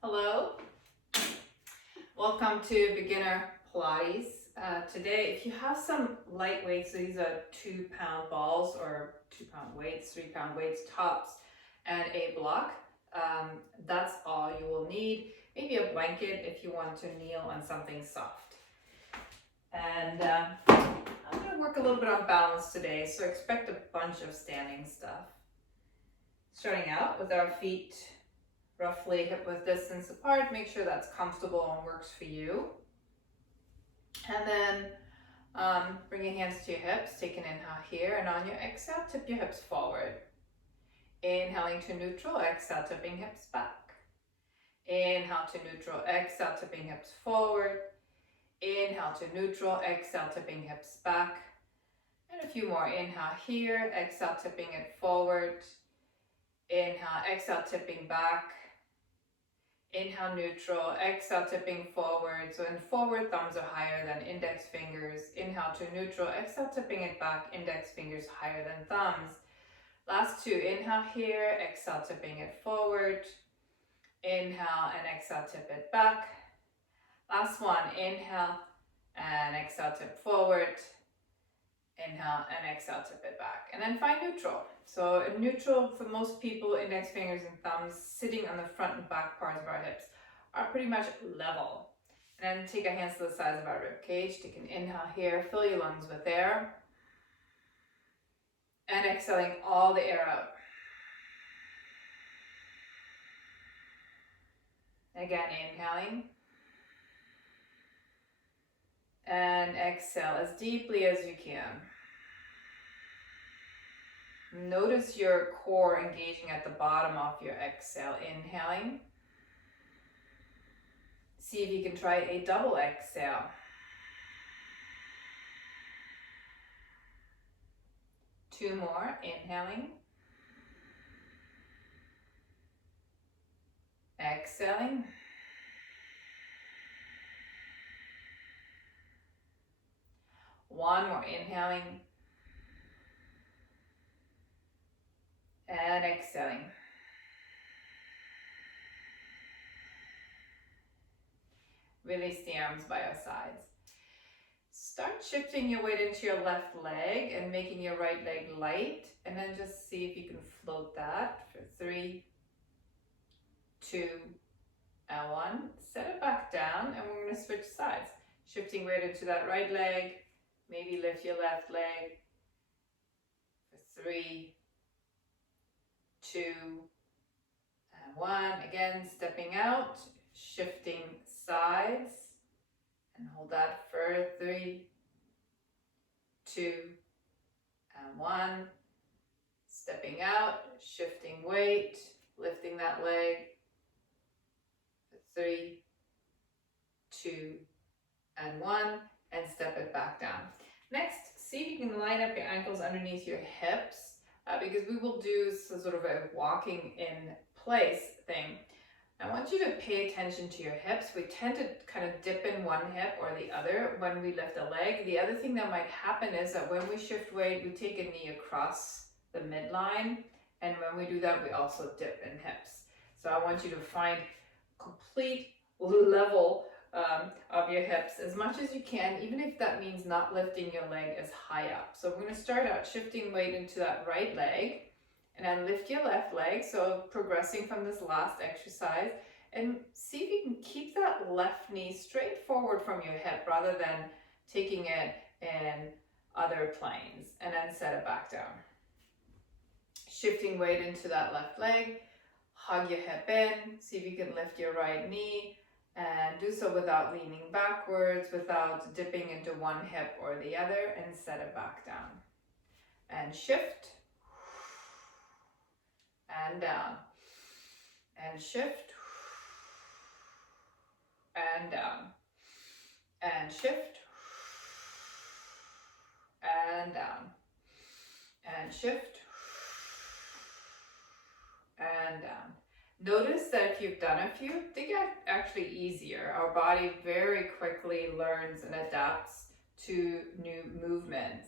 Hello, welcome to Beginner Pilates. Today, if you have some light weights, so these are 2-pound balls or 2-pound weights, 3-pound weights, tops, and a block, that's all you will need. Maybe a blanket if you want to kneel on something soft. And I'm going to work a little bit on balance today, so expect a bunch of standing stuff. Starting out with our feet roughly hip-width distance apart. Make sure that's comfortable and works for you. And then bring your hands to your hips, take an inhale here, and on your exhale, tip your hips forward. Inhaling to neutral, exhale, tipping hips back. Inhale to neutral, exhale, tipping hips forward. Inhale to neutral, exhale, tipping hips back. And a few more. Inhale here, exhale, tipping it forward. Inhale, exhale, tipping back. Inhale, neutral, exhale, tipping forward. So in forward, thumbs are higher than index fingers. Inhale to neutral, exhale, tipping it back, index fingers higher than thumbs. Last two, inhale here, exhale, tipping it forward. Inhale and exhale, tip it back. Last one, inhale and exhale, tip forward. Inhale and exhale, tip it back. And then find neutral. So in neutral, for most people, index fingers and thumbs sitting on the front and back parts of our hips are pretty much level. And then take our hands to the sides of our rib cage. Take an inhale here, fill your lungs with air. And exhaling all the air out. Again, inhaling. And exhale as deeply as you can. Notice your core engaging at the bottom of your exhale, inhaling. See if you can try a double exhale. Two more, inhaling. Exhaling. One more, inhaling. And exhaling. Release the arms by your sides. Start shifting your weight into your left leg and making your right leg light. And then just see if you can float that for 3, 2, and 1. Set it back down and we're going to switch sides. Shifting weight into that right leg. Maybe lift your left leg for 3, 2, and 1. Again, stepping out, shifting sides, and hold that for 3, 2, and 1. Stepping out, shifting weight, lifting that leg for 3, 2, and 1, and step it back down. Next, see if you can line up your ankles underneath your hips. Because we will do sort of a walking in place thing. I want you to pay attention to your hips. We tend to kind of dip in one hip or the other when we lift a leg. The other thing that might happen is that when we shift weight, we take a knee across the midline. And when we do that, we also dip in hips. So I want you to find complete level of your hips as much as you can, even if that means not lifting your leg as high up. So we're going to start out shifting weight into that right leg and then lift your left leg. So progressing from this last exercise, and see if you can keep that left knee straight forward from your hip rather than taking it in other planes, and then set it back down. Shifting weight into that left leg, hug your hip in, see if you can lift your right knee. And do so without leaning backwards, without dipping into one hip or the other, and set it back down. And shift. And down. And shift. And down. And shift. And down. And shift. And down. Notice that if you've done a few, they get actually easier. Our body very quickly learns and adapts to new movements.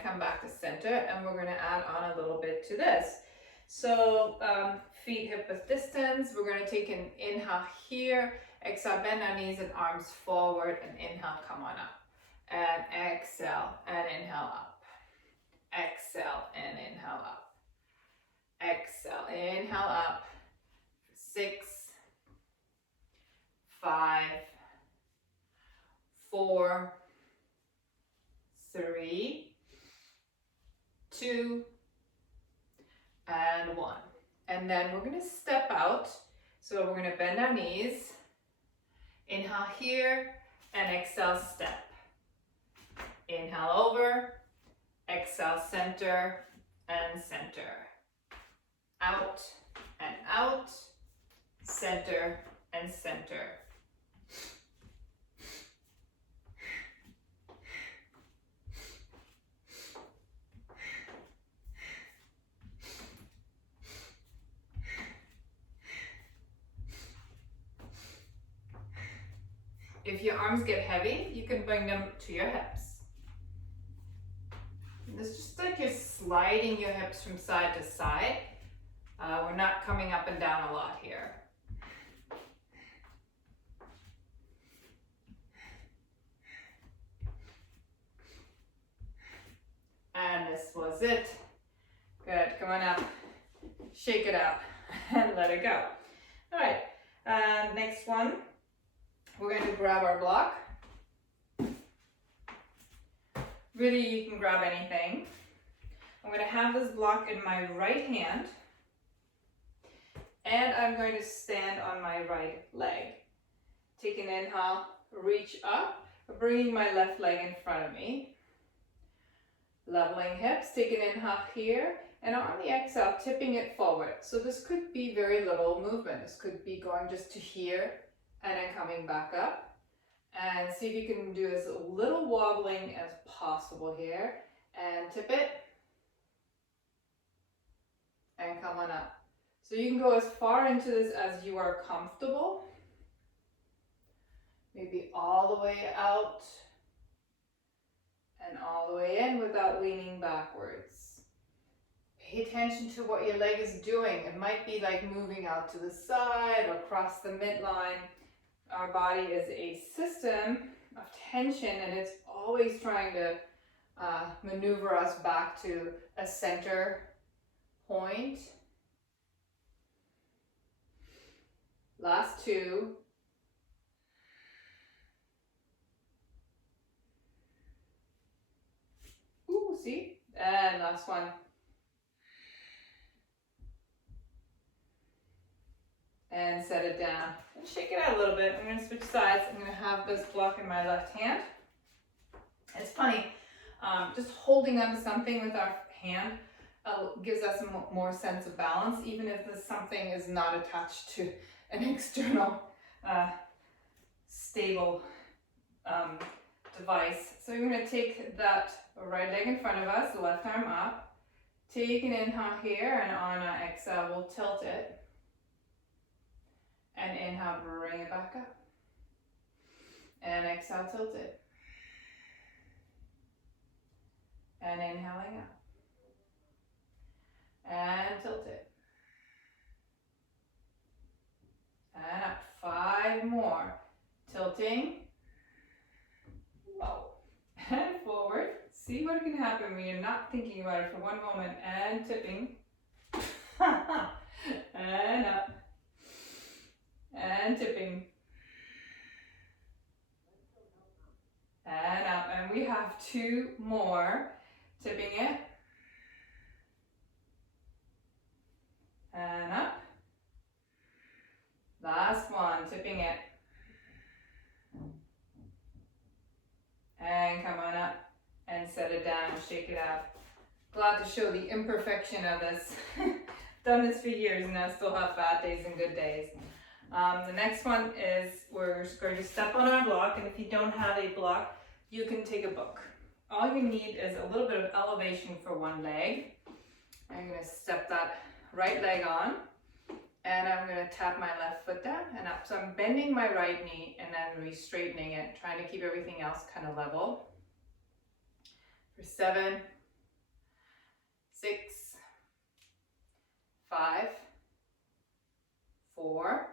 and come back to center, and we're gonna add on a little bit to this. So feet hip width distance. We're gonna take an inhale here, exhale, bend our knees and arms forward, and inhale, come on up. And exhale, and inhale up. Exhale, and inhale up. Exhale, inhale up. 6, 5, 4, 3, 2, and 1. And then we're going to step out. So we're going to bend our knees. Inhale here, and exhale, step. Inhale over, exhale, center, and center. Out, and out, center, and center. If your arms get heavy, you can bring them to your hips. It's just like you're sliding your hips from side to side. We're not coming up and down a lot here. And this was it. Good, come on up, shake it out, and let it go. All right, next one, we're going to grab our block. Really, you can grab anything. I'm going to have this block in my right hand, and I'm going to stand on my right leg. Take an inhale, reach up, bringing my left leg in front of me. Leveling hips, take an inhale here, and on the exhale, tipping it forward. So this could be very little movement. This could be going just to here, and then coming back up. And see if you can do as little wobbling as possible here, and tip it, and come on up. So you can go as far into this as you are comfortable. Maybe all the way out and all the way in without leaning backwards. Pay attention to what your leg is doing. It might be like moving out to the side or across the midline. Our body is a system of tension, and it's always trying to maneuver us back to a center point. Last two. Ooh, see? And last one. And set it down. And shake it out a little bit. I'm going to switch sides. I'm going to have this block in my left hand. It's funny, just holding onto something with our hand gives us more sense of balance, even if this something is not attached to an external stable device. So we're going to take that right leg in front of us, the left arm up. Take an inhale here, and on an exhale, we'll tilt it. And inhale, bring it back up. And exhale, tilt it. And inhaling up. And tilt it. And up. 5 more. Tilting. Whoa. And forward. See what can happen when you're not thinking about it for one moment. And tipping. And up. And tipping. And up. And we have 2 more. Tipping it. And up. Last one. Tipping it. And come on up. And set it down and shake it out. Glad to show the imperfection of this. Done this for years, and I still have bad days and good days. The next one is we're going to step on our block, and if you don't have a block, you can take a book. All you need is a little bit of elevation for one leg. I'm going to step that right leg on, and I'm going to tap my left foot down and up. So I'm bending my right knee and then re-straightening it, trying to keep everything else kind of level. For 7, 6, 5, 4,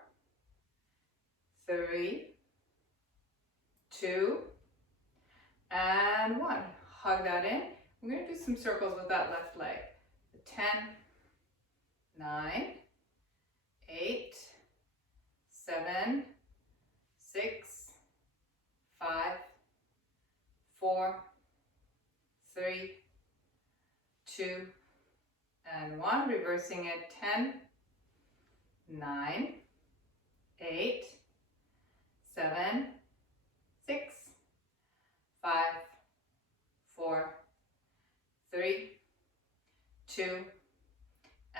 3, 2, and 1. Hug that in. We're going to do some circles with that left leg. 10, 9, 8, 7, 6, 5, 4, 3, 2, and 1. Reversing it. 10, 9, 8, 7, 6, 5, 4, 3, 2,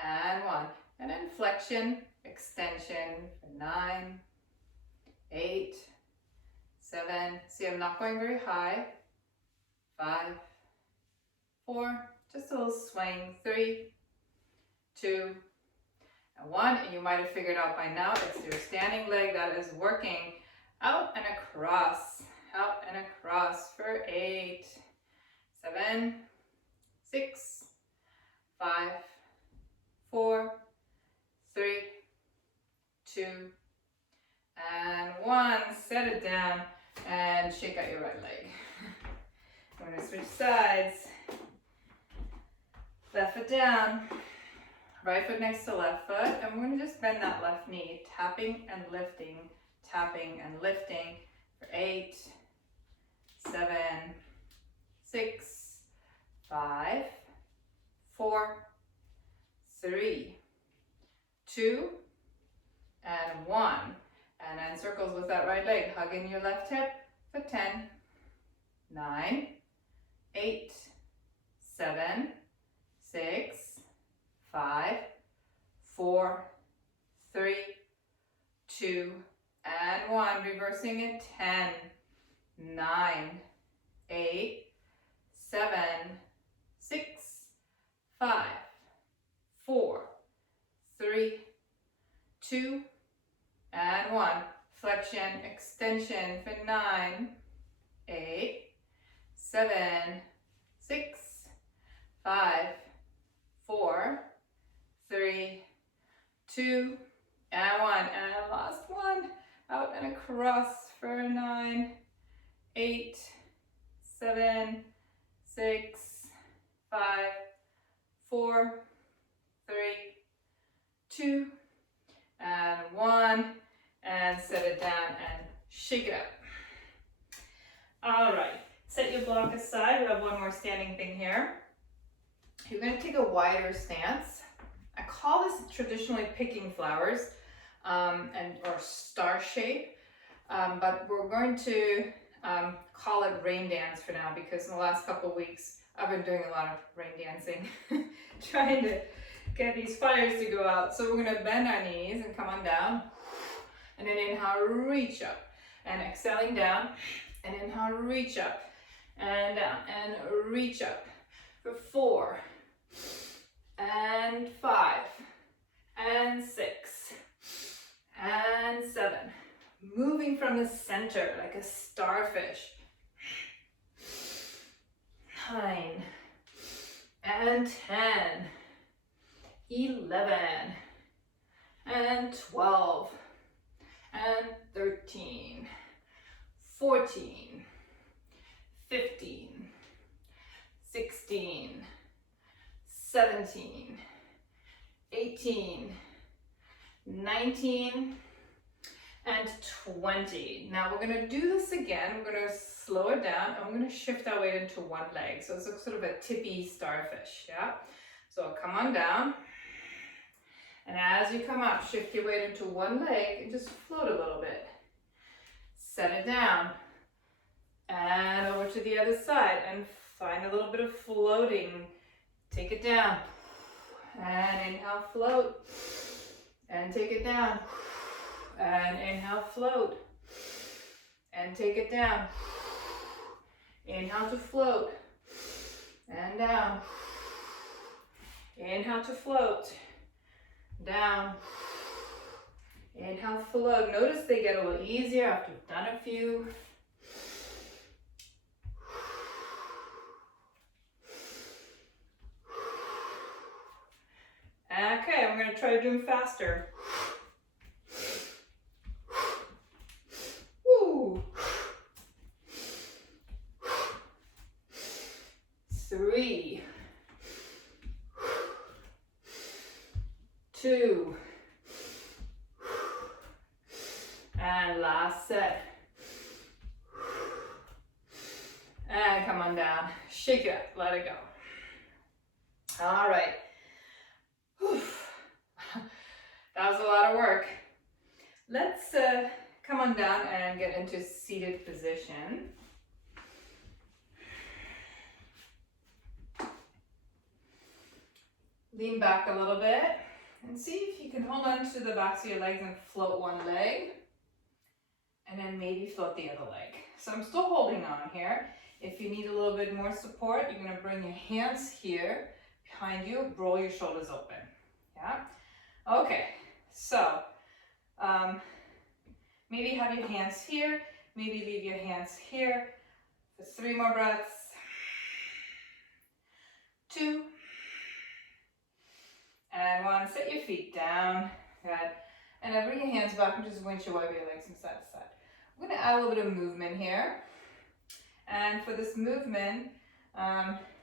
and 1. And then flexion, extension for 9, 8, 7. See, I'm not going very high. 5, 4, just a little swing. 3, 2, and 1. And you might have figured out by now it's your standing leg that is working. Out and across. Out and across for 8, 7, 6, 5, 4, 3, 2, and 1. Set it down and shake out your right leg. I'm going to switch sides. Left foot down, right foot next to left foot, and we're going to just bend that left knee, tapping and lifting for 8, 7, 6, 5, 4, 3, 2, and 1. And then circles with that right leg, hugging your left hip for 10, 9, 8, 7, 6, 5, 4, 3, 2, and 1. Reversing it. 10, 9, 8, 7, 6, 5, 4, 3, 2, and 1. Flexion, extension for 9, 8, 7, 6, 5, 4, 3, 2, and 1. And last one. Out and across for 9, 8, 7, 6, 5, 4, 3, 2, and 1. And set it down and shake it up. All right. Set your block aside. We have one more standing thing here. You're going to take a wider stance. I call this traditionally picking flowers or star shape, but we're going to call it rain dance for now because in the last couple of weeks I've been doing a lot of rain dancing, trying to get these fires to go out. So we're going to bend our knees and come on down, and then inhale, reach up, and exhaling down, and inhale, reach up, and down, and reach up for 4, and 5, and 6, and 7. Moving from the center like a starfish. 9, and 10, 11, and 12, and 13, 14, 15, 16, 17, 18, 19, and 20. Now we're going to do this again. We're going to slow it down and we're going to shift our weight into one leg. So it's sort of a tippy starfish, yeah? So come on down. And as you come up, shift your weight into one leg and just float a little bit. Set it down. And over to the other side and find a little bit of floating. Take it down. And inhale, float. And take it down. And inhale, float. And take it down. Inhale to float. And down. Inhale to float. Down. Inhale, float. Notice they get a little easier after you've done a few. I'm going to try to do them faster. Woo. 3, 2, and last set. And come on down. Shake it up. Let it go. All right. Whew. That was a lot of work. Let's come on down and get into seated position. Lean back a little bit and see if you can hold on to the backs of your legs and float one leg. And then maybe float the other leg. So I'm still holding on here. If you need a little bit more support, you're going to bring your hands here behind you, roll your shoulders open. Yeah? Okay, so maybe have your hands here, maybe leave your hands here for 3 more breaths. 2, and 1. Set your feet down. Good. And then bring your hands back and just windshield wipe your legs from side to side. I'm going to add a little bit of movement here. And for this movement,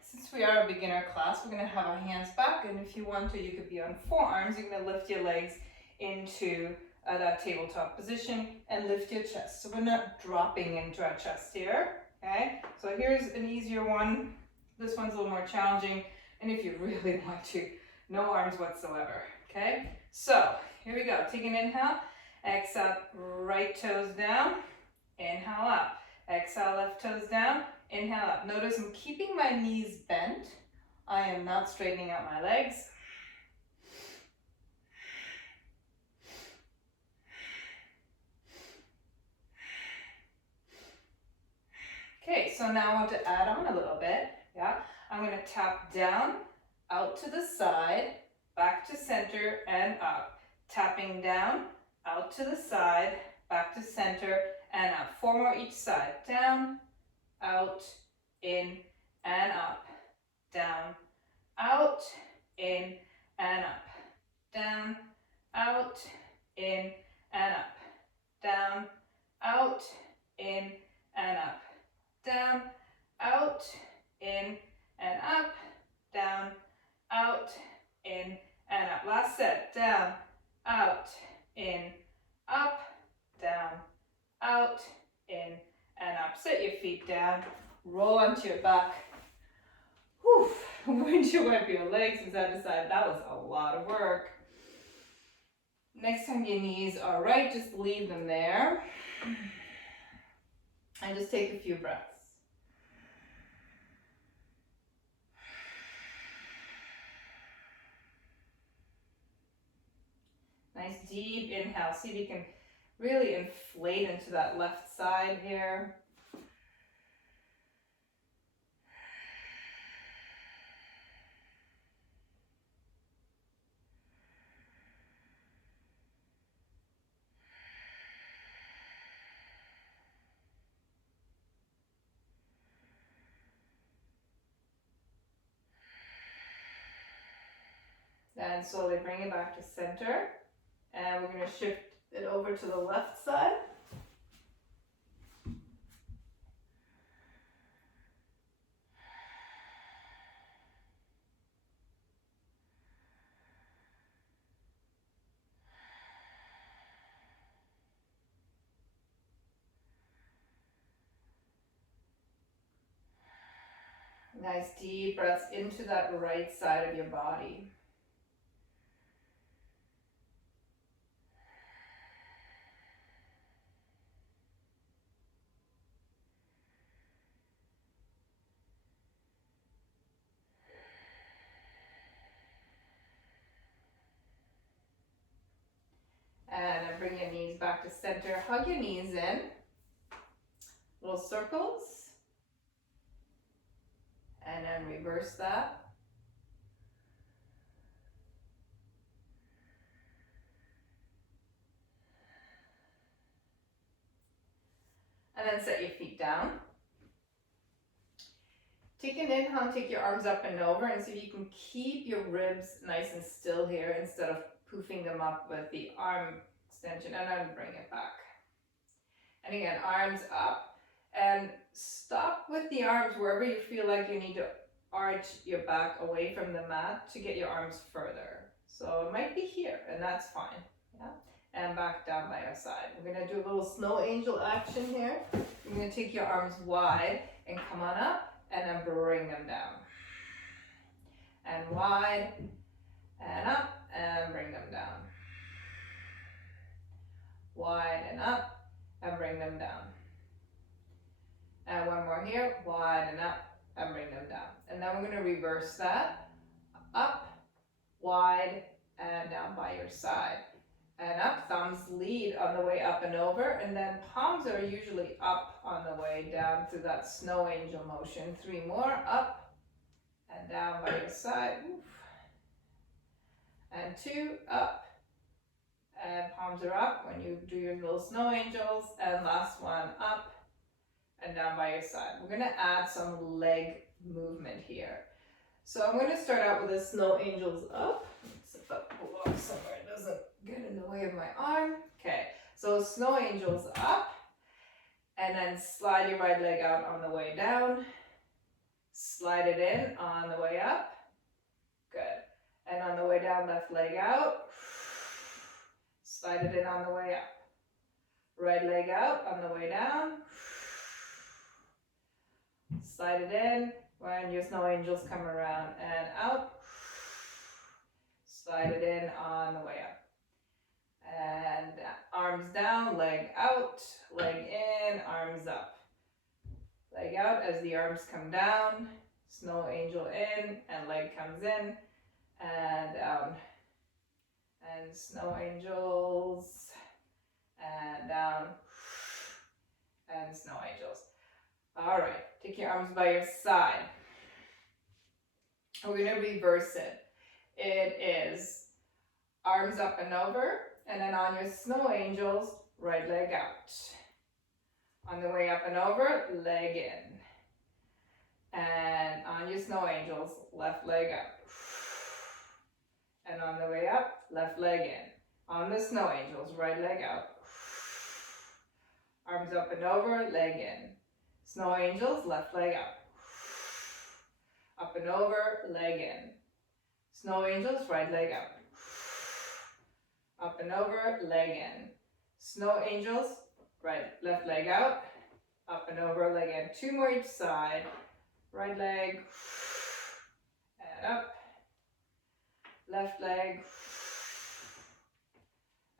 since we are a beginner class, we're going to have our hands back. And if you want to, you could be on forearms. You're going to lift your legs into that tabletop position and lift your chest. So we're not dropping into our chest here. Okay. So here's an easier one. This one's a little more challenging. And if you really want to, no arms whatsoever. Okay. So here we go. Take an inhale. Exhale, right toes down. Inhale up. Exhale, left toes down. Inhale up. Notice I'm keeping my knees bent. I am not straightening out my legs. Okay, so now I want to add on a little bit. Yeah, I'm going to tap down, out to the side, back to center, and up. Tapping down, out to the side, back to center, and up. 4 more each side. Down, out, in, and up. Down, out, in, and up. Down, out, in, and up. Down, out, in, and up. Down, out, in, and up. Down, out, in, and up. Last set. Down, out, in, up, down, out, in, and up. Set your feet down. Roll onto your back. Whew. Windshield wipe your legs from side to side. That was a lot of work. Next time your knees are right, just leave them there. And just take a few breaths. Nice deep inhale. See if you can really inflate into that left side here. Then slowly bring it back to center. And we're going to shift it over to the left side. Nice deep breaths into that right side of your body. And then bring your knees back to center. Hug your knees in. Little circles. And then reverse that. And then set your feet down. Take an inhale, take your arms up and over, and see if you can keep your ribs nice and still here instead of poofing them up with the arm extension, and then bring it back. And again, arms up, and stop with the arms wherever you feel like you need to arch your back away from the mat to get your arms further. So it might be here, and that's fine. Yeah. And back down by your side. We're gonna do a little snow angel action here. You're gonna take your arms wide and come on up, and then bring them down. And wide, and up, and bring them down. Wide and up, and bring them down. And one more here, wide and up, and bring them down. And then we're going to reverse that. Up, wide, and down by your side. And up, thumbs lead on the way up and over, and then palms are usually up on the way down through that snow angel motion. 3 more, up and down by your side. Oof. And 2, up, and palms are up when you do your little snow angels. And last one, up and down by your side. We're going to add some leg movement here. So I'm going to start out with the snow angels up. Let's walk somewhere it doesn't get in the way of my arm. Okay, so snow angels up, and then slide your right leg out on the way down. Slide it in on the way up. Good. And on the way down, left leg out. Slide it in on the way up. Right leg out on the way down. Slide it in when your snow angels come around and out. Slide it in on the way up. And arms down, leg out, leg in, arms up. Leg out as the arms come down, snow angel in, and leg comes in, and down. And snow angels, and down, and snow angels. All right, take your arms by your side. We're going to reverse it. It is arms up and over, and then on your snow angels, right leg out. On the way up and over, leg in. And on your snow angels, left leg out. And on the way up, left leg in. On the snow angels, right leg out. Arms up and over, leg in. Snow angels, left leg out. Up and over, leg in. Snow angels, right leg out. Up and over, leg in. Snow angels, left leg out. Up and over, leg in. 2 more each side. Right leg, and up. Left leg,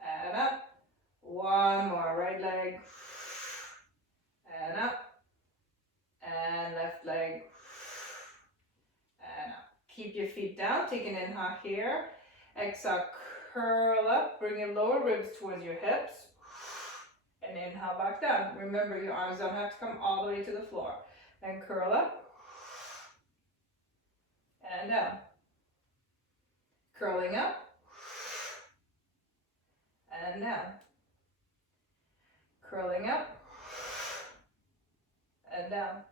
and up. 1 more, right leg, and up. And left leg, and up. Keep your feet down. Take an inhale here. Exhale, curl up. Bring your lower ribs towards your hips. And inhale back down. Remember, your arms don't have to come all the way to the floor. And curl up. And down. Curling up. And down. Curling up. And down.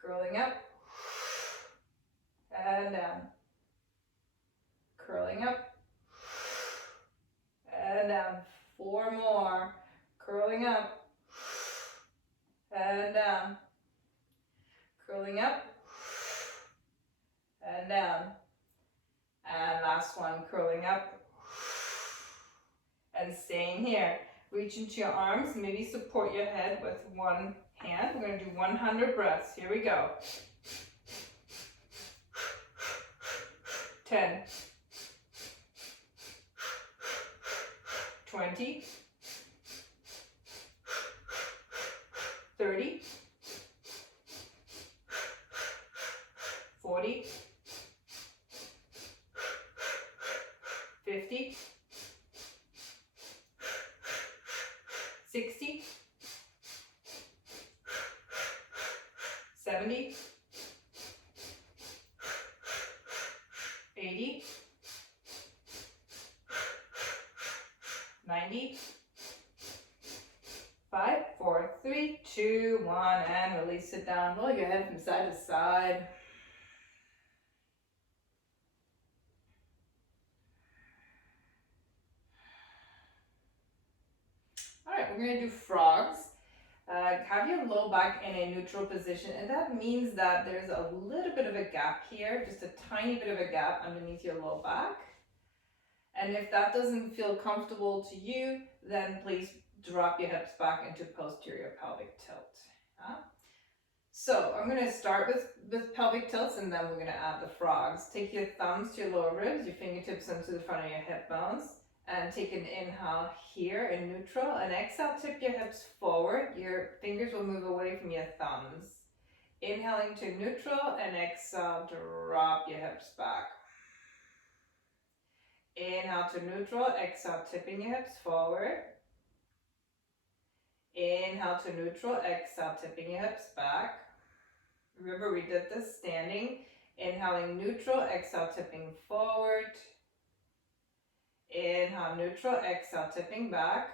Curling up. And down. Curling up. And down. 4 more. Curling up. And down. Curling up. And down. And last one, curling up. And staying here. Reach into your arms. Maybe support your head with one hand. We're going to do 100 breaths. Here we go. 10. 20. 30. 40. 50. 60. 70. 80. 90. 5, 4, 3, 2, 1, and release Please sit down, roll your head from side to side. All right, we're gonna do frogs. Have your low back in a neutral position, and that means that there's a little bit of a gap here, just a tiny bit of a gap underneath your low back. And if that doesn't feel comfortable to you, then please drop your hips back into posterior pelvic tilt. So I'm going to start with pelvic tilts, and then we're going to add the frogs. Take your thumbs to your lower ribs, your fingertips into the front of your hip bones, and take an inhale here in neutral, and exhale, tip your hips forward. Your fingers will move away from your thumbs. Inhaling to neutral, and exhale, drop your hips back. Inhale to neutral, exhale, tipping your hips forward. Inhale to neutral, exhale, tipping your hips back. Remember, we did this standing. Inhaling neutral, exhale, tipping forward. Inhale neutral, exhale, tipping back.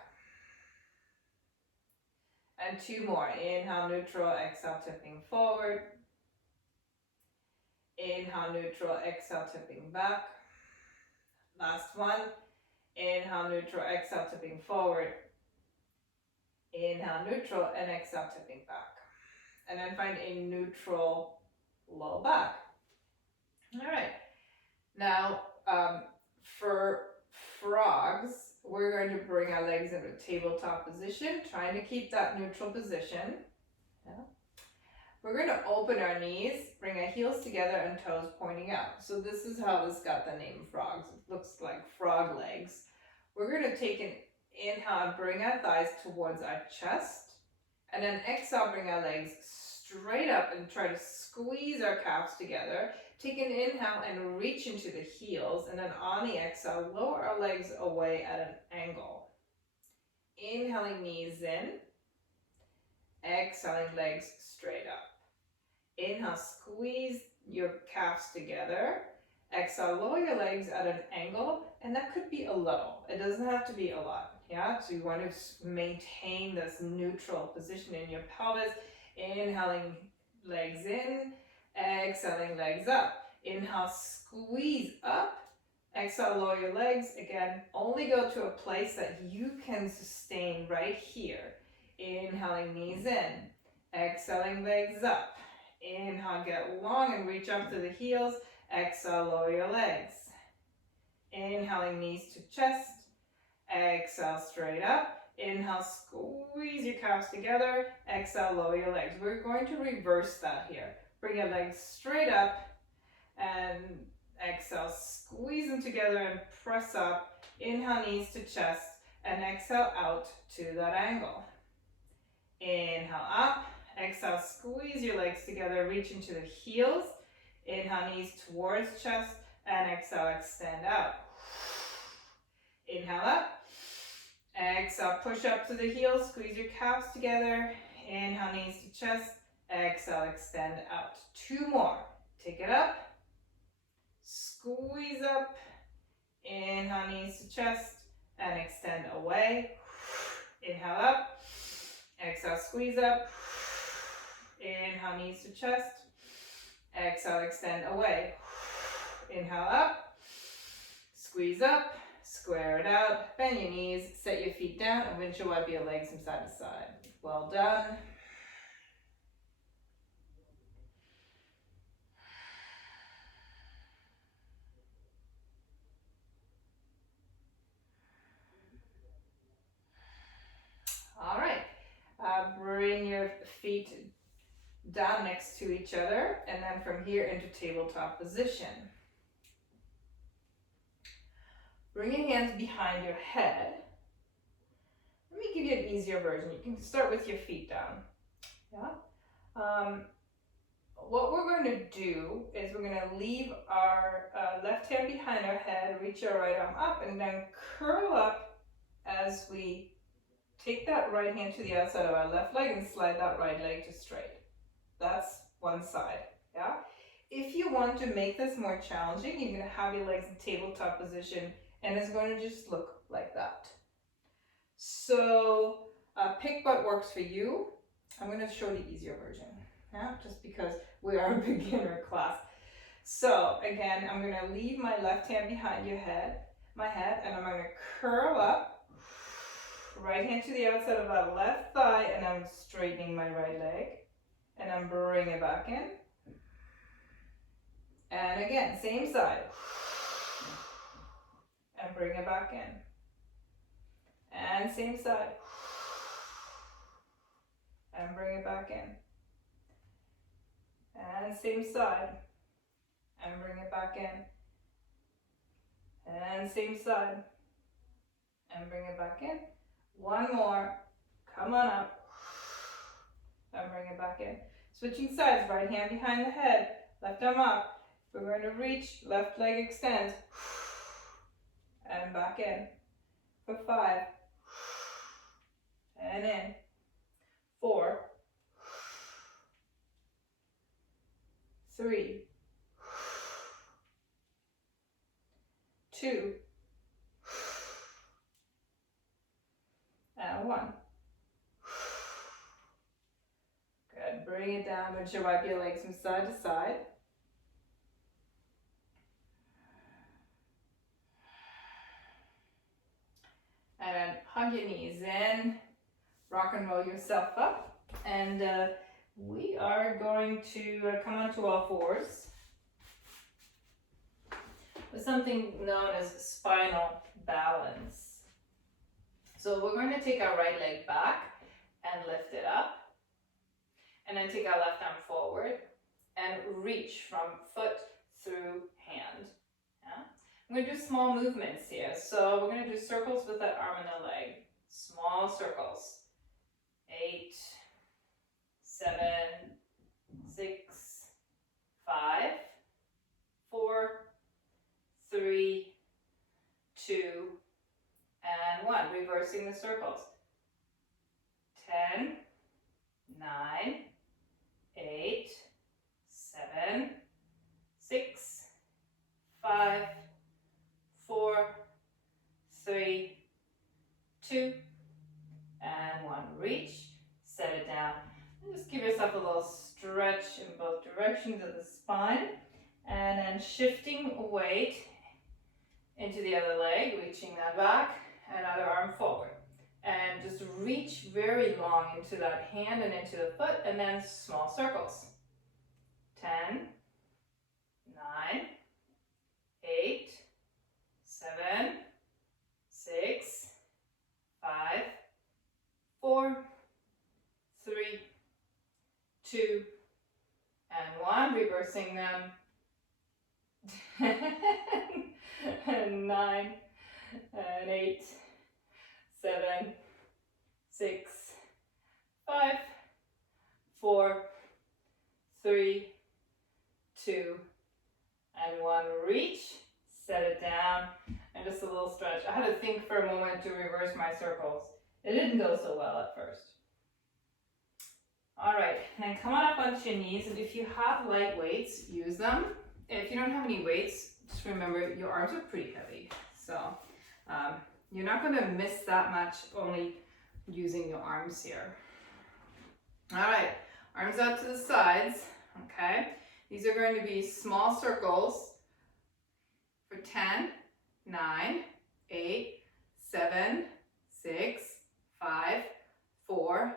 And two more. Inhale neutral, exhale, tipping forward. Inhale neutral, exhale, tipping back. Last one. Inhale neutral, exhale, tipping forward. Inhale neutral, and exhale, tipping back. And then find a neutral low back. All right. Now, for frogs, we're going to bring our legs into a tabletop position, trying to keep that neutral position. Yeah. We're going to open our knees, bring our heels together and toes pointing out. So this is how this got the name frogs. It looks like frog legs. We're going to take an inhale and bring our thighs towards our chest. And then exhale, bring our legs straight up and try to squeeze our calves together. Take an inhale and reach into the heels, and then on the exhale, lower our legs away at an angle. Inhaling, knees in. Exhaling, legs straight up. Inhale, squeeze your calves together. Exhale, lower your legs at an angle, and that could be a little. It doesn't have to be a lot. Yeah, so you want to maintain this neutral position in your pelvis. Inhaling, legs in. Exhaling, legs up. Inhale, squeeze up. Exhale, lower your legs. Again, only go to a place that you can sustain right here. Inhaling, knees in. Exhaling, legs up. Inhale, get long and reach up to the heels. Exhale, lower your legs. Inhaling, knees to chest. Exhale, straight up. Inhale, squeeze your calves together. Exhale, lower your legs. We're going to reverse that here. Bring your legs straight up and exhale, squeeze them together and press up. Inhale, knees to chest, and exhale out to that angle. Inhale up, exhale, squeeze your legs together, reach into the heels. Inhale, knees towards chest, and exhale, extend out. Inhale up. Exhale, push up to the heels, squeeze your calves together. Inhale, knees to chest. Exhale, extend out. Two more. Take it up. Squeeze up. Inhale, knees to chest. And extend away. Inhale up. Exhale, squeeze up. Inhale, knees to chest. Exhale, extend away. Inhale up. Squeeze up. Square it out. Bend your knees. Set your feet down and windshield wipe your legs from side to side. Well done. All right, bring your feet down next to each other, and then from here into tabletop position. Bring your hands behind your head. Let me give you an easier version. You can start with your feet down. Yeah. What we're going to do is we're going to leave our left hand behind our head, reach our right arm up, and then curl up as we take that right hand to the outside of our left leg and slide that right leg to straight. That's one side, yeah? If you want to make this more challenging, you're going to have your legs in tabletop position, and it's going to just look like that. So pick what works for you. I'm going to show the easier version. yeah, just because we are a beginner class. So again, I'm gonna leave my left hand behind my head, and I'm gonna curl up, right hand to the outside of that left thigh, and I'm straightening my right leg, and I'm bringing it back in. And again, same side, and bring it back in. And same side, and bring it back in. And same side, and bring it back in. And same side, and bring it back in. One more, come on up, and bring it back in. Switching sides, right hand behind the head, left arm up. We're going to reach, left leg extends, and back in for 5, and in, 4, 3, 2, and 1. Good, bring it down, windshield wipe your legs from side to side. And then hug your knees in, rock and roll yourself up. And we are going to come onto all fours with something known as spinal balance. So we're going to take our right leg back and lift it up. And then take our left arm forward and reach from foot through hand. Yeah? I'm going to do small movements here. So we're going to do circles with that arm and the leg. Small circles. 8, 7, 6, 5, 4, 3, 2, and 1. Reversing the circles. 10, 9, 8, 7, 6, 5, 4, 3, 2, and 1. Reach, set it down, and just give yourself a little stretch in both directions of the spine, and then shifting weight into the other leg, reaching that back, and other arm forward. And just reach very long into that hand and into the foot, and then small circles. 10, 9, 8, 7, 6, 5, 4, 3, 2, and 1. Reversing them. 9 and 8, 7, 6, 5, 4, 3, 2, and 1. Reach, set it down, and just a little stretch. I had to think for a moment to reverse my circles. It didn't go so well at first. All right, then come on up onto your knees, and if you have light weights, use them. If you don't have any weights, just remember your arms are pretty heavy. So you're not going to miss that much only using your arms here. All right, arms out to the sides, okay? These are going to be small circles for 10, 9, 8, 7, 6, 5, 4,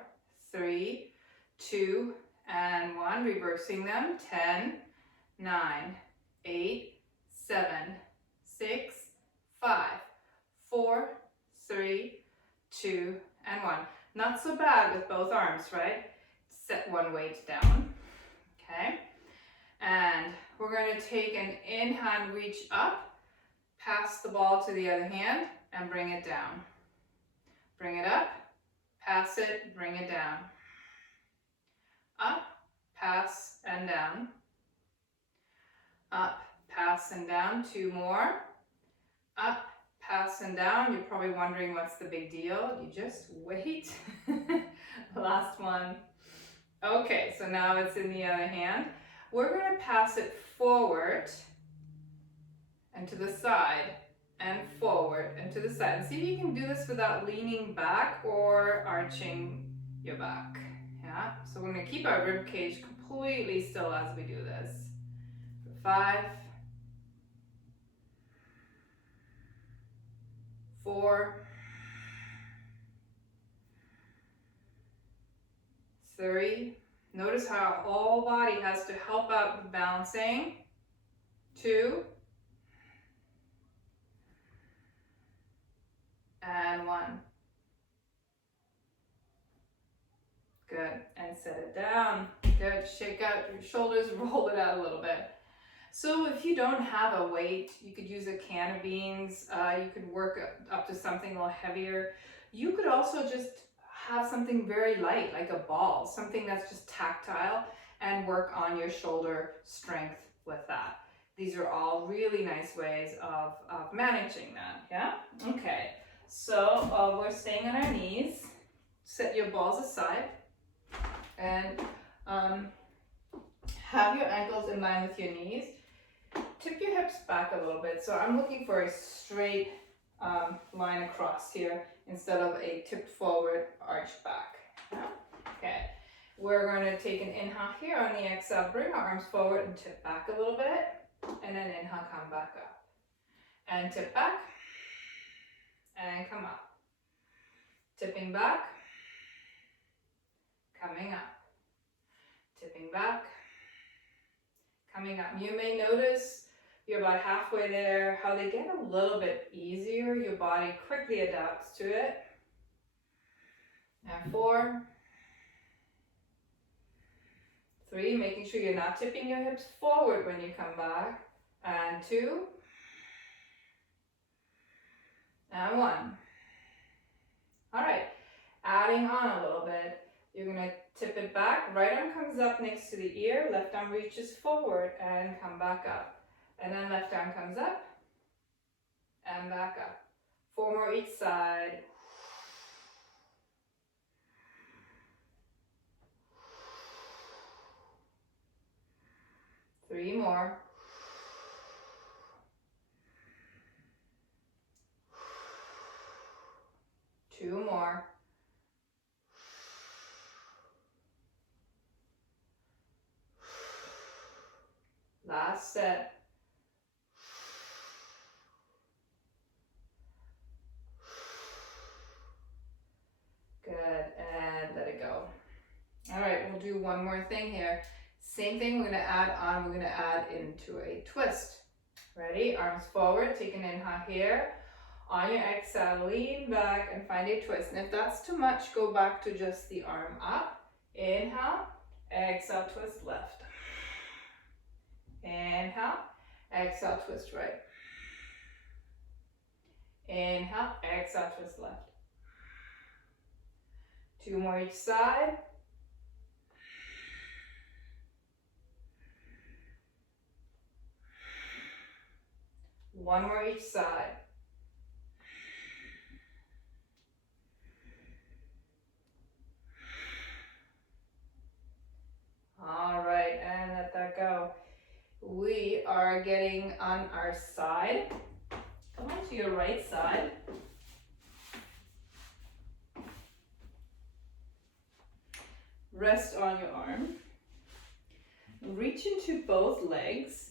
3, 2, and 1. Reversing them. 10, 9, 8, 7, 6, 5, 4, 3, 2, and 1. Not so bad with both arms, right? Set one weight down, okay? And we're going to take an in-hand reach up, pass the ball to the other hand, and bring it down. Bring it up, pass it, bring it down. Up, pass, and down. Up, pass, and down. 2 more. Up, pass, and down. You're probably wondering what's the big deal. You just wait. Last one. Okay, so now it's in the other hand. We're going to pass it forward and to the side and forward and to the side. And see if you can do this without leaning back or arching your back. Yeah, so we're going to keep our rib cage completely still as we do this. 5, 4, 3. Notice how our whole body has to help out with balancing. 2, and 1. Good, and set it down. Good, shake out your shoulders, roll it out a little bit. So if you don't have a weight, you could use a can of beans, you could work up to something a little heavier. You could also just have something very light, like a ball, something that's just tactile, and work on your shoulder strength with that. These are all really nice ways of managing that, yeah? Okay, so we're staying on our knees. Set your balls aside and have your ankles in line with your knees. Tip your hips back a little bit. So I'm looking for a straight line across here instead of a tipped forward arch back. Yeah? Okay, we're going to take an inhale here. On the exhale, bring our arms forward and tip back a little bit. And then inhale, come back up. And tip back. And come up. Tipping back. Coming up. Tipping back. Coming up. You may notice you're about halfway there, how they get a little bit easier. Your body quickly adapts to it. And 4, 3, making sure you're not tipping your hips forward when you come back. And 2, and 1. All right, adding on a little bit. You're gonna tip it back. Right arm comes up next to the ear. Left arm reaches forward and come back up. And then left arm comes up and back up. 4 more each side. 3 more. 2 more. Last set. Good, and let it go. All right, we'll do one more thing here. Same thing, we're gonna add into a twist. Ready? Arms forward, take an inhale here. On your exhale, lean back and find a twist. And if that's too much, go back to just the arm up. Inhale, exhale, twist left. Inhale, exhale, twist right. Inhale, exhale, twist left. 2 more each side. One more each side. All right, and let that go. We are getting on our side. Come on to your right side. Rest on your arm. Reach into both legs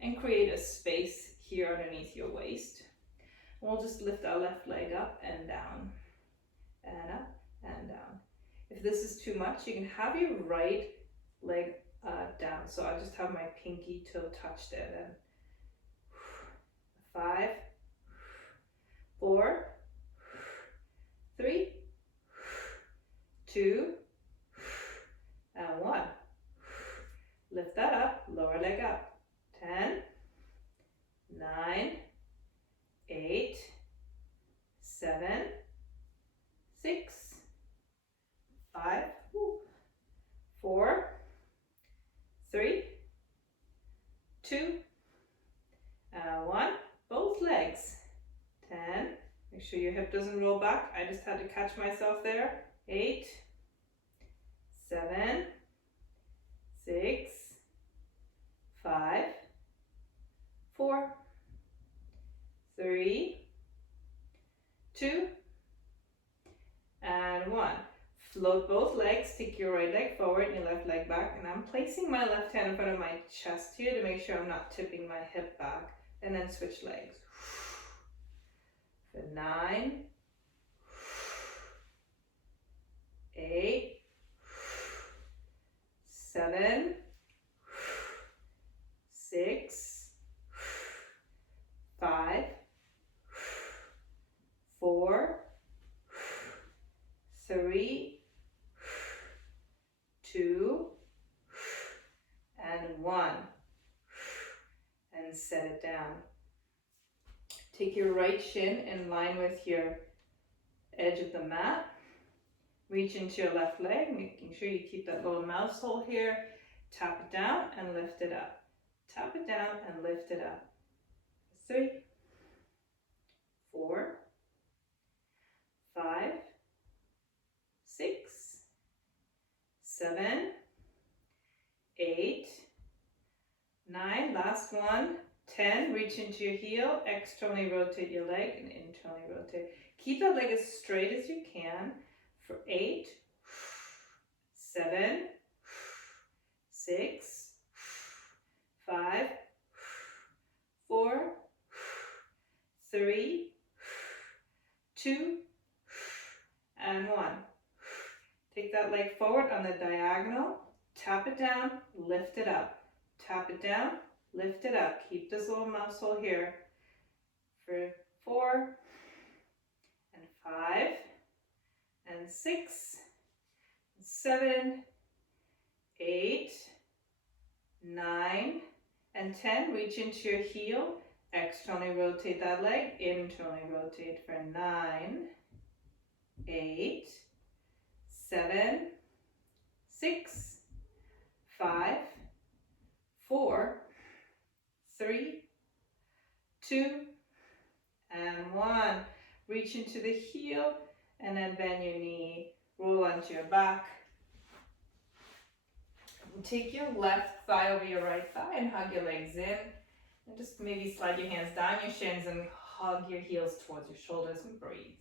and create a space here underneath your waist. We'll just lift our left leg up and down, and up and down. If this is too much, you can have your right leg down. So I just have my pinky toe touched it. And 5, 4, 3, 2, and 1. Lift that up, lower leg up. 10, 9, 8, 7, 6, 5, 4, 3, 2, and 1. Both legs. 10. Make sure your hip doesn't roll back. I just had to catch myself there. 8, 7, 6, 5, 4, 3, 2, and 1. Float both legs. legs. Take your right leg forward and your left leg back. And I'm placing my left hand in front of my chest here to make sure I'm not tipping my hip back. And then switch legs. For 9, 8, 7, 6, 5, 4, 3, 2, and 1. And set it down. Take your right shin in line with your edge of the mat. Reach into your left leg, making sure you keep that little mouse hole here. Tap it down and lift it up. Tap it down and lift it up. 3, 4, 5, 6, 7, 8, 9, last one, 10, reach into your heel, externally rotate your leg and internally rotate. Keep that leg as straight as you can for 8, 7, 6, 5, 4, 3, 2, and 1. Take that leg forward on the diagonal, tap it down, lift it up. Tap it down, lift it up. Keep this little mouse hole here for 4, and 5, and 6, 7, 8, 9, and 10. Reach into your heel, externally rotate that leg, internally rotate for 9, 8, 7, 6, 5, 4, 3, 2, and 1. Reach into the heel and then bend your knee. Roll onto your back. Take your left thigh over your right thigh and hug your legs in. And just maybe slide your hands down your shins and hug your heels towards your shoulders and breathe.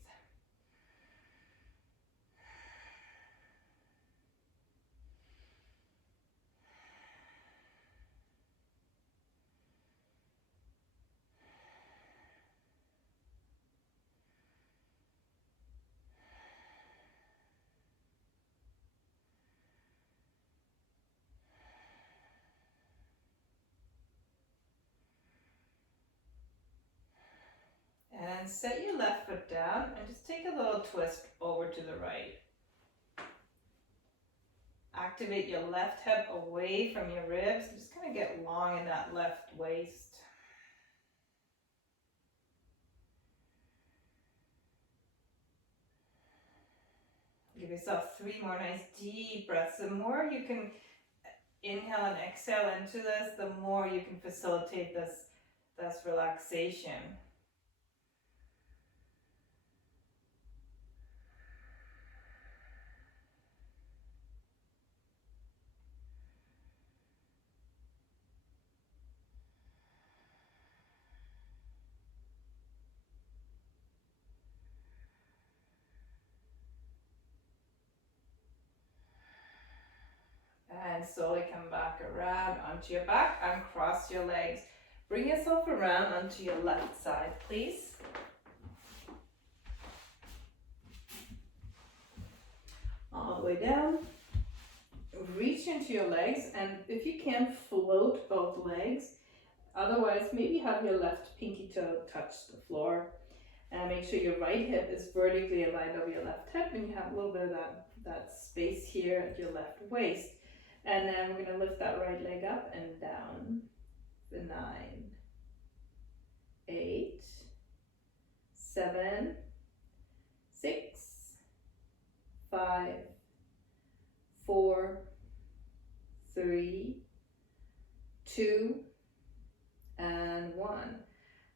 And set your left foot down and just take a little twist over to the right. Activate your left hip away from your ribs. Just kind of get long in that left waist. Give yourself 3 more nice deep breaths. The more you can inhale and exhale into this, the more you can facilitate this relaxation. And slowly come back around onto your back and cross your legs. Bring yourself around onto your left side, please. All the way down. Reach into your legs, and if you can, float both legs. Otherwise, maybe have your left pinky toe touch the floor. And make sure your right hip is vertically aligned over your left hip, and you have a little bit of that space here at your left waist. And then we're going to lift that right leg up and down. For 9, 8, 7, 6, 5, 4, 3, 2, and 1.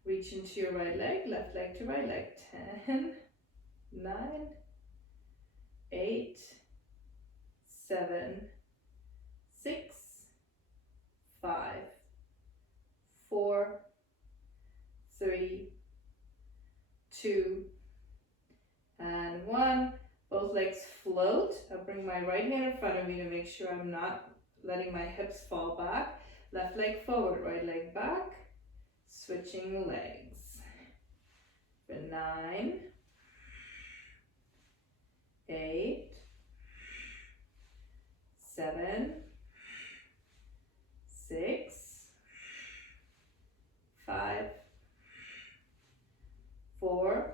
Reach into your right leg, left leg to right leg. 10, 9, 8, 7, 6, 5, 4, 3, 2, and 1. Both legs float bring my right hand in front of me to make sure I'm not letting my hips fall back. Left leg forward, right leg back. Switching legs. For 9, 8, 7, 6, 5, 4,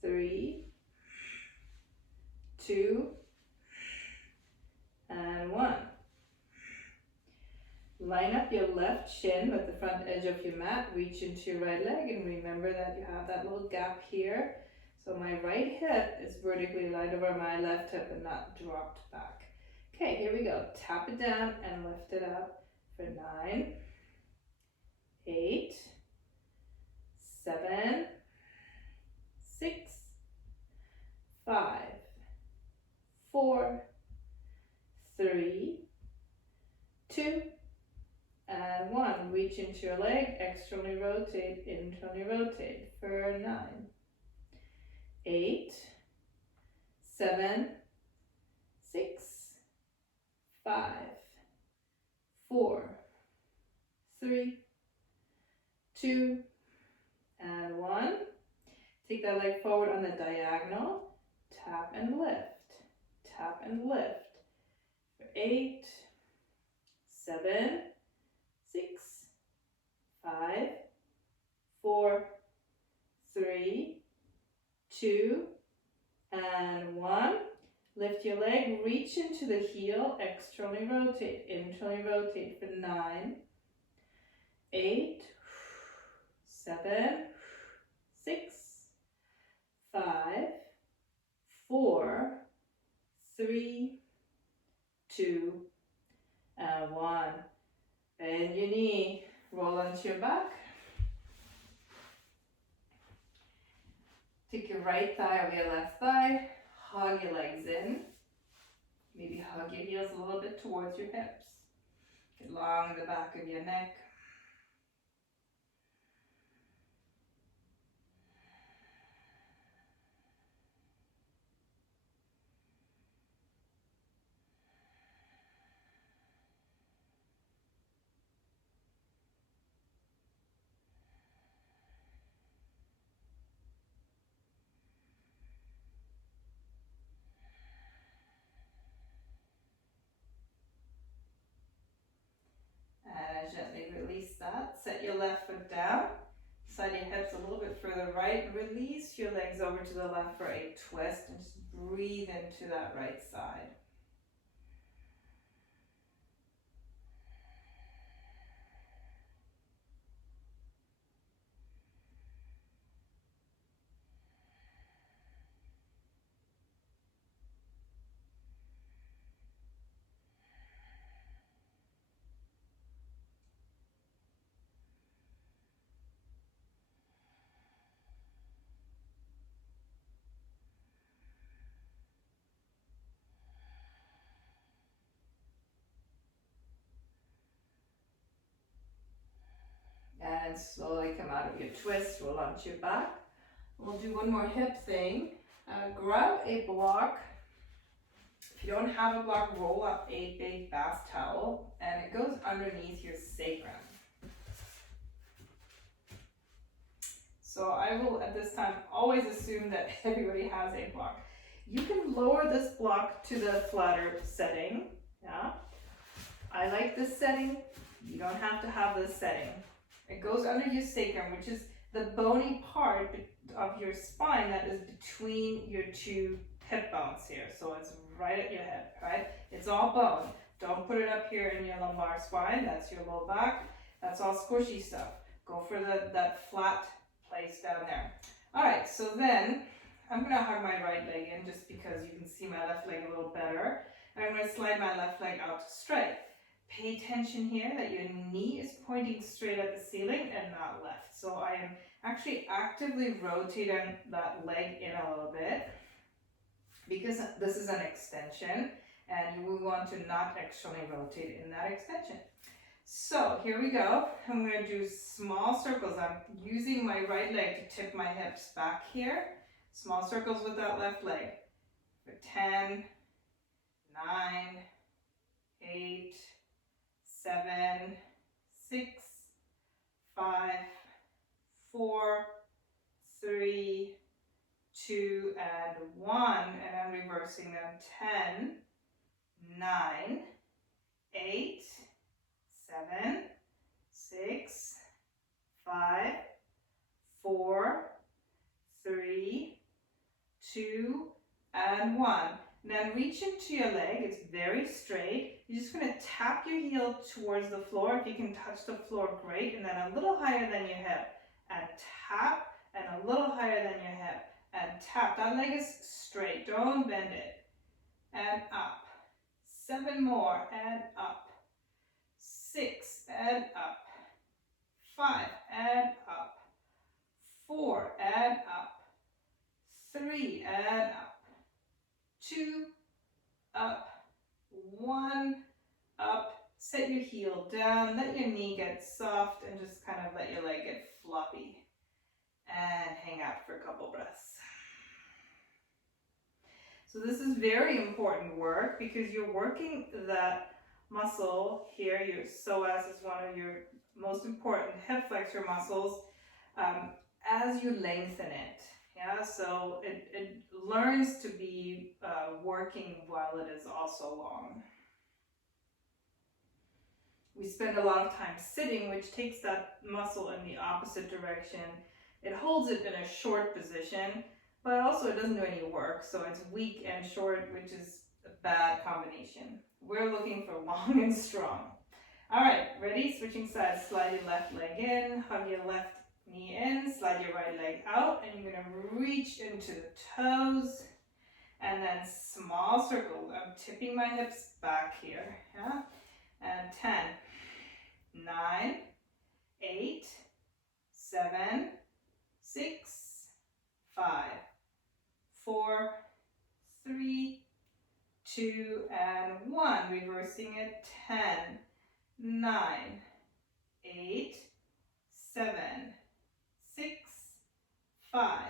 3, 2, and 1. Line up your left shin with the front edge of your mat, reach into your right leg, and remember that you have that little gap here. So my right hip is vertically aligned over my left hip and not dropped back. Okay, here we go. Tap it down and lift it up for 9, 8, 7, 6, 5, 4, 3, 2, and 1. Reach into your leg, externally rotate, internally rotate for 9, 8, 7, 6, 5, 4, 3, 2, and 1. Take that leg forward on the diagonal. Tap and lift. Tap and lift. For 8, 7, 6, 5, 4, 3, 2, and 1. Lift your leg, reach into the heel, externally rotate, internally rotate for 9, 8, 7, 6, 5, 4, 3, 2, and 1. Bend your knee, roll onto your back. Take your right thigh over your left thigh, hug your legs in. Maybe hug your heels a little bit towards your hips. Get long the back of your neck. And gently release that. Set your left foot down. Slide your hips a little bit further right. Release your legs over to the left for a twist and just breathe into that right side. And slowly come out of your twist, roll onto your back. We'll do one more hip thing. Grab a block. If you don't have a block, roll up a big bath towel and it goes underneath your sacrum. So I will at this time always assume that everybody has a block. You can lower this block to the flatter setting. Yeah, I like this setting. You don't have to have this setting. It goes under your sacrum, which is the bony part of your spine that is between your two hip bones here. So it's right at your hip, right? It's all bone. Don't put it up here in your lumbar spine. That's your low back. That's all squishy stuff. Go for that flat place down there. All right, so then I'm gonna hug my right leg in just because you can see my left leg a little better. And I'm gonna slide my left leg out straight. Pay attention here that your knee is pointing straight at the ceiling and not left. So I am actually actively rotating that leg in a little bit because this is an extension and you will want to not externally rotate in that extension. So here we go. I'm going to do small circles. I'm using my right leg to tip my hips back here. Small circles with that left leg. for 10, 9, 8, 7, 6, 5, 4, 3, 2, and 1, and I'm reversing them. 10, 9, 8, 7, 6, 5, 4, 3, 2, and 1. Then reach into your leg. It's very straight. You're just going to tap your heel towards the floor. If you can touch the floor, great. And then a little higher than your hip. And tap, and a little higher than your hip. And tap. That leg is straight. Don't bend it. And up. 7 more. And up. 6. And up. 5. And up. 4. And up. 3. And up. 2, up, 1, up. Set your heel down, let your knee get soft, and just kind of let your leg get floppy. And hang out for a couple breaths. So this is very important work because you're working that muscle here. Your psoas is one of your most important hip flexor muscles as you lengthen it. Yeah, so it learns to be working while it is also long. We spend a lot of time sitting, which takes that muscle in the opposite direction. It holds it in a short position, but also it doesn't do any work, so it's weak and short, which is a bad combination. We're looking for long and strong. All right, ready? Switching sides, slide your left leg in, hug your left knee in, slide your right leg out, and you're going to reach into the toes, and then small circle. I'm tipping my hips back here, yeah? And 10, 9, 8, 7, 6, 5, 4, 3, 2, and 1. Reversing it. 10, 9, 8, 7, 6, 5,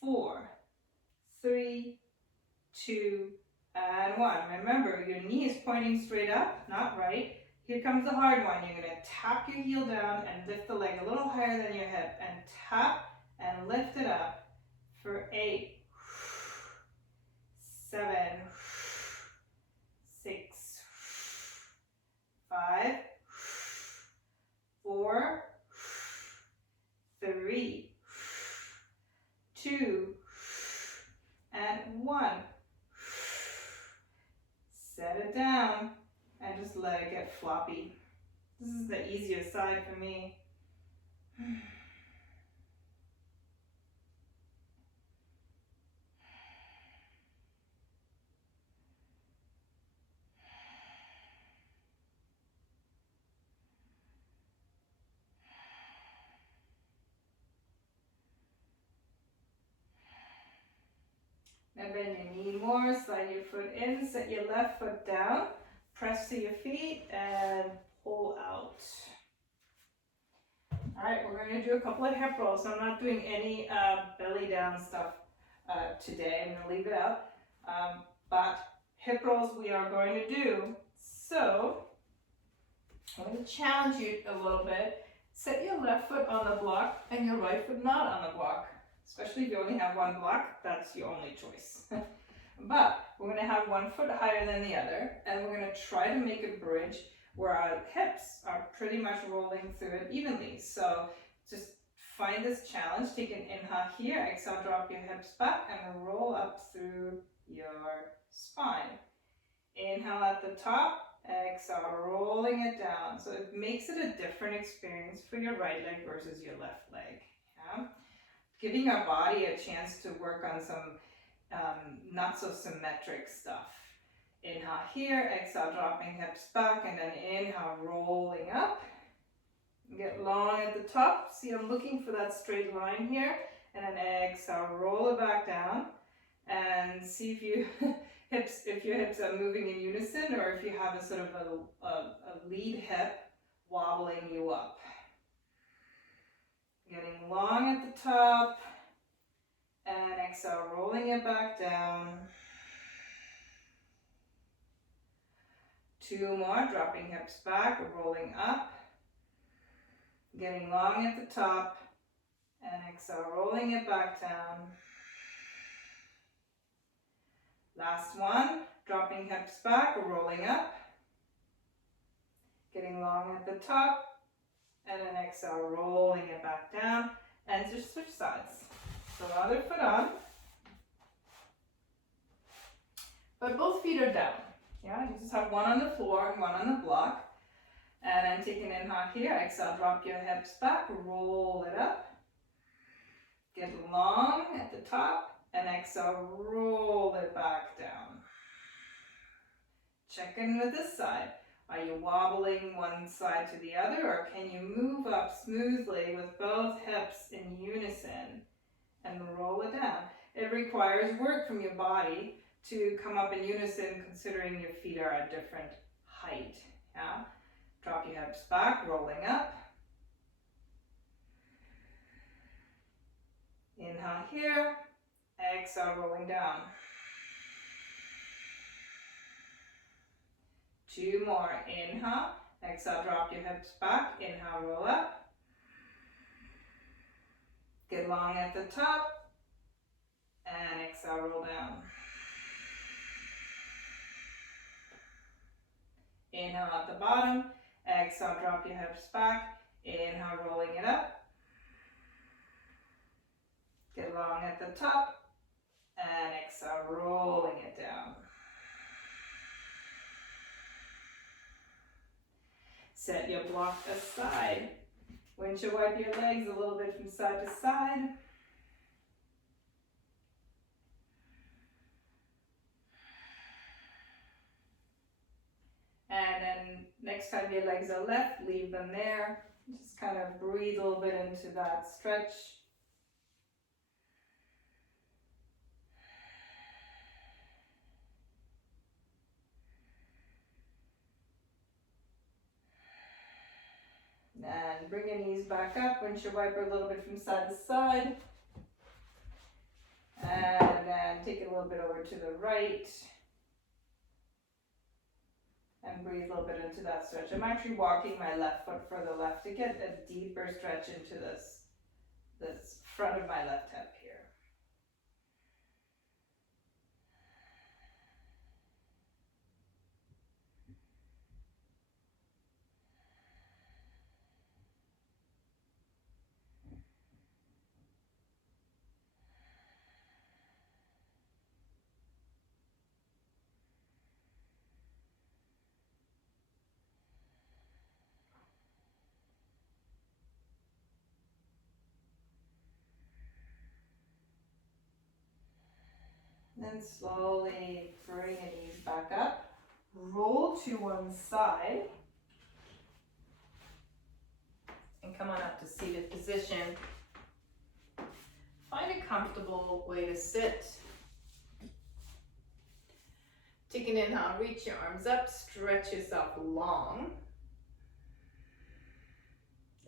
4, 3, 2, and 1. Remember, your knee is pointing straight up, not right. Here comes the hard one. You're going to tap your heel down and lift the leg a little higher than your hip, and tap and lift it up for 8, 7, 6, 5, 4, 3, 2, and 1. Set it down and just let it get floppy. This is the easiest side for me. Now bend your knee more, slide your foot in, set your left foot down, press to your feet, and pull out. All right, we're going to do a couple of hip rolls. So I'm not doing any belly down stuff today. I'm going to leave it out. But hip rolls we are going to do. So I'm going to challenge you a little bit. Set your left foot on the block and your right foot not on the block. Especially if you only have one block, that's your only choice. But we're going to have one foot higher than the other, and we're going to try to make a bridge where our hips are pretty much rolling through it evenly. So just find this challenge. Take an inhale here, exhale, drop your hips back, and roll up through your spine. Inhale at the top, exhale, rolling it down. So it makes it a different experience for your right leg versus your left leg. Yeah? Giving our body a chance to work on some not so symmetric stuff. Inhale here, exhale, dropping hips back, and then inhale, rolling up. Get long at the top. See, I'm looking for that straight line here, and then exhale, roll it back down, and see if if your hips are moving in unison, or if you have a sort of a lead hip wobbling you up. Getting long at the top, and exhale, rolling it back down. 2 more, dropping hips back, rolling up, getting long at the top, and exhale, rolling it back down. Last one, dropping hips back, rolling up, getting long at the top, and then exhale, rolling it back down, and just switch sides. So other foot on, but both feet are down. Yeah, you just have one on the floor and one on the block. And then take an inhale here, exhale, drop your hips back, roll it up, get long at the top, and exhale, roll it back down. Check in with this side. Are you wobbling one side to the other, or can you move up smoothly with both hips in unison and roll it down? It requires work from your body to come up in unison, considering your feet are a different height. Yeah? Drop your hips back, rolling up. Inhale here, exhale, rolling down. 2 more, inhale, exhale, drop your hips back, inhale, roll up. Get long at the top, and exhale, roll down. Inhale at the bottom, exhale, drop your hips back, inhale, rolling it up. Get long at the top, and exhale, rolling it down. Set your block aside. Windshield wipe your legs a little bit from side to side. And then next time your legs are left, leave them there. Just kind of breathe a little bit into that stretch. And bring your knees back up, windshield wiper a little bit from side to side. And then take it a little bit over to the right. And breathe a little bit into that stretch. I'm actually walking my left foot further left to get a deeper stretch into this front of my left hip here. Then slowly bring your knees back up. Roll to one side. And come on up to seated position. Find a comfortable way to sit. Take an inhale, reach your arms up, stretch yourself long.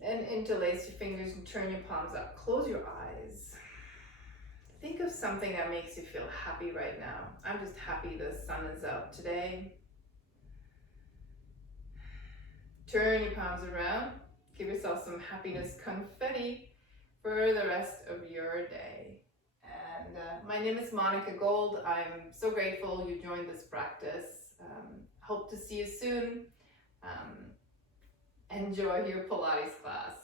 And interlace your fingers and turn your palms up. Close your eyes. Think of something that makes you feel happy right now. I'm just happy the sun is out today. Turn your palms around. Give yourself some happiness confetti for the rest of your day. And my name is Monica Gold. I'm so grateful you joined this practice. Hope to see you soon. Enjoy your Pilates class.